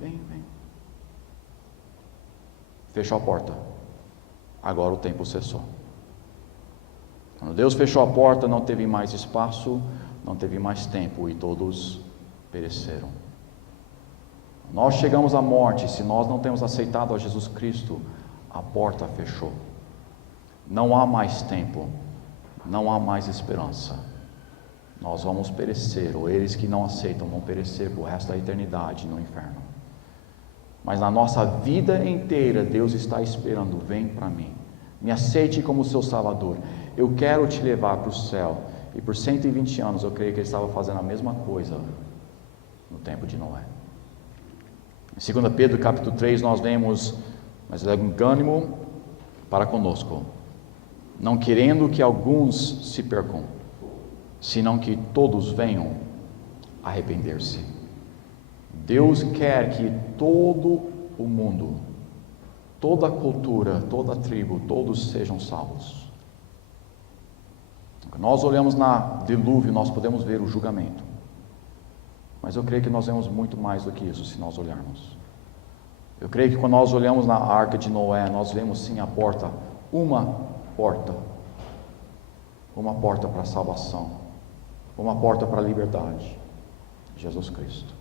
Fechou a porta, agora o tempo cessou. Quando Deus fechou a porta, não teve mais espaço, não teve mais tempo, e todos pereceram. Nós chegamos à morte, se nós não temos aceitado a Jesus Cristo, a porta fechou. Não há mais tempo, não há mais esperança. Nós vamos perecer, ou eles que não aceitam vão perecer por resto da eternidade no inferno. Mas na nossa vida inteira, Deus está esperando, vem para mim, me aceite como seu Salvador, eu quero te levar para o céu. E por 120 anos eu creio que Ele estava fazendo a mesma coisa no tempo de Noé. Em 2 Pedro capítulo 3 nós vemos, mas ânimo para conosco, não querendo que alguns se percam, senão que todos venham arrepender-se. Deus quer que todo o mundo, toda a cultura, toda a tribo, todos sejam salvos. Quando nós olhamos na dilúvio, nós podemos ver o julgamento. Mas eu creio que nós vemos muito mais do que isso, se nós olharmos. Eu creio que quando nós olhamos na arca de Noé, nós vemos sim a porta, uma porta para a salvação, uma porta para a liberdade, Jesus Cristo.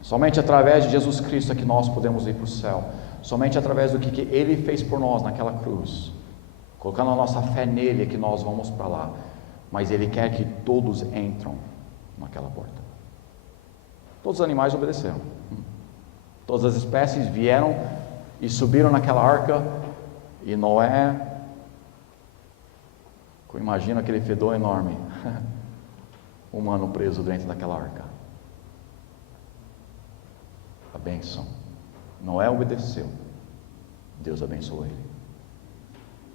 Somente através de Jesus Cristo é que nós podemos ir para o céu. Somente através do que Ele fez por nós naquela cruz, colocando a nossa fé nele, é que nós vamos para lá. Mas Ele quer que todos entram naquela porta. Todos os animais obedeceram. Todas as espécies vieram e subiram naquela arca. E Noé, imagina aquele fedor enorme, humano preso dentro daquela arca. A bênção. Noé obedeceu, Deus abençoou ele.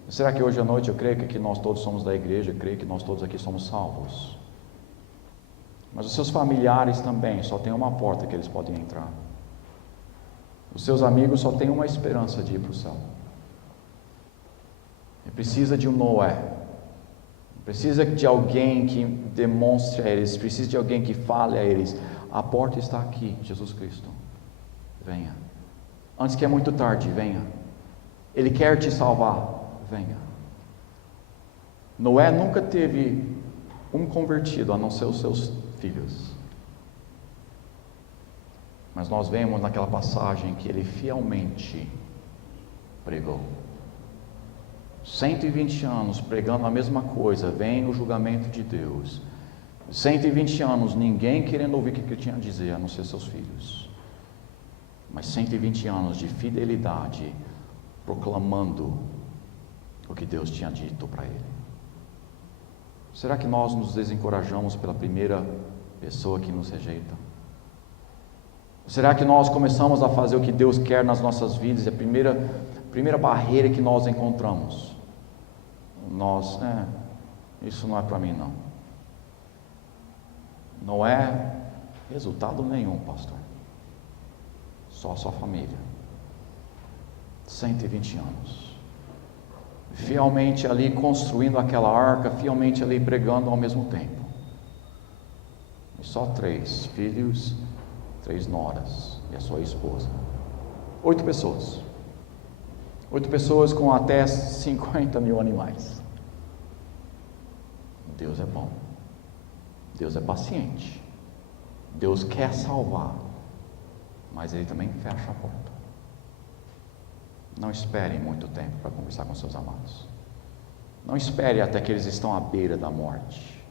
Será que hoje à noite eu creio que aqui nós todos somos da igreja, eu creio que nós todos aqui somos salvos? Mas os seus familiares também só tem uma porta que eles podem entrar. Os seus amigos só têm uma esperança de ir para o céu. E precisa de um Noé, precisa de alguém que demonstre a eles, precisa de alguém que fale a eles: a porta está aqui, Jesus Cristo, venha. Antes que é muito tarde, venha. Ele quer te salvar, venha. Noé nunca teve um convertido, a não ser os seus filhos. Mas nós vemos naquela passagem que ele fielmente pregou. 120 anos pregando a mesma coisa, vem o julgamento de Deus. 120 anos, ninguém querendo ouvir o que ele tinha a dizer, a não ser seus filhos. Mas 120 anos de fidelidade, proclamando o que Deus tinha dito para ele. Será que nós nos desencorajamos pela primeira pessoa que nos rejeita? Será que nós começamos a fazer o que Deus quer nas nossas vidas? E a primeira barreira que nós encontramos, isso não é para mim não. Não é resultado nenhum, pastor. Só a sua família. 120 anos. Fielmente ali construindo aquela arca, fielmente ali pregando ao mesmo tempo. E só 3 filhos, 3 noras e a sua esposa. 8 pessoas. 8 pessoas com até 50 mil animais. Deus é bom. Deus é paciente. Deus quer salvar. Mas Ele também fecha a porta. Não espere muito tempo para conversar com seus amados. Não espere até que eles estão à beira da morte.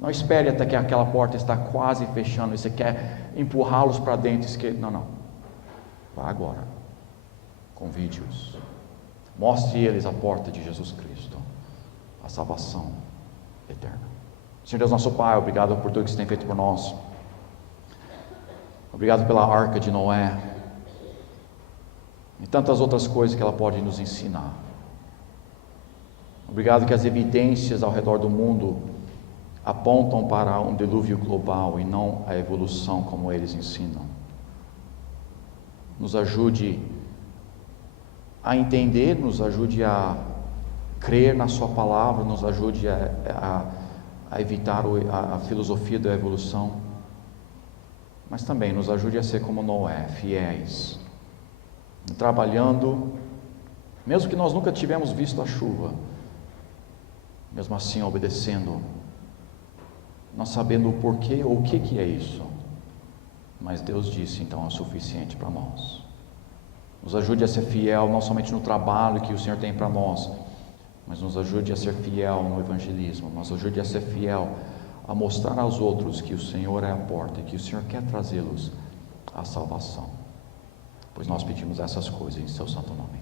Não espere até que aquela porta está quase fechando e você quer empurrá-los para dentro. Não. Vá agora. Convide-os. Mostre eles a porta de Jesus Cristo, a salvação eterna. Senhor Deus, nosso Pai, obrigado por tudo que você tem feito por nós. Obrigado pela arca de Noé e tantas outras coisas que ela pode nos ensinar. Obrigado que as evidências ao redor do mundo apontam para um dilúvio global e não a evolução como eles ensinam. Nos ajude a entender, nos ajude a crer na sua palavra, nos ajude a evitar a filosofia da evolução, mas também nos ajude a ser como Noé, fiéis, trabalhando, mesmo que nós nunca tivemos visto a chuva, mesmo assim obedecendo, não sabendo o porquê ou o que é isso, mas Deus disse, então é suficiente para nós. Nos ajude a ser fiel, não somente no trabalho que o Senhor tem para nós, mas nos ajude a ser fiel no evangelismo, nos ajude a ser fiel a mostrar aos outros que o Senhor é a porta e que o Senhor quer trazê-los à salvação. Pois nós pedimos essas coisas em seu santo nome.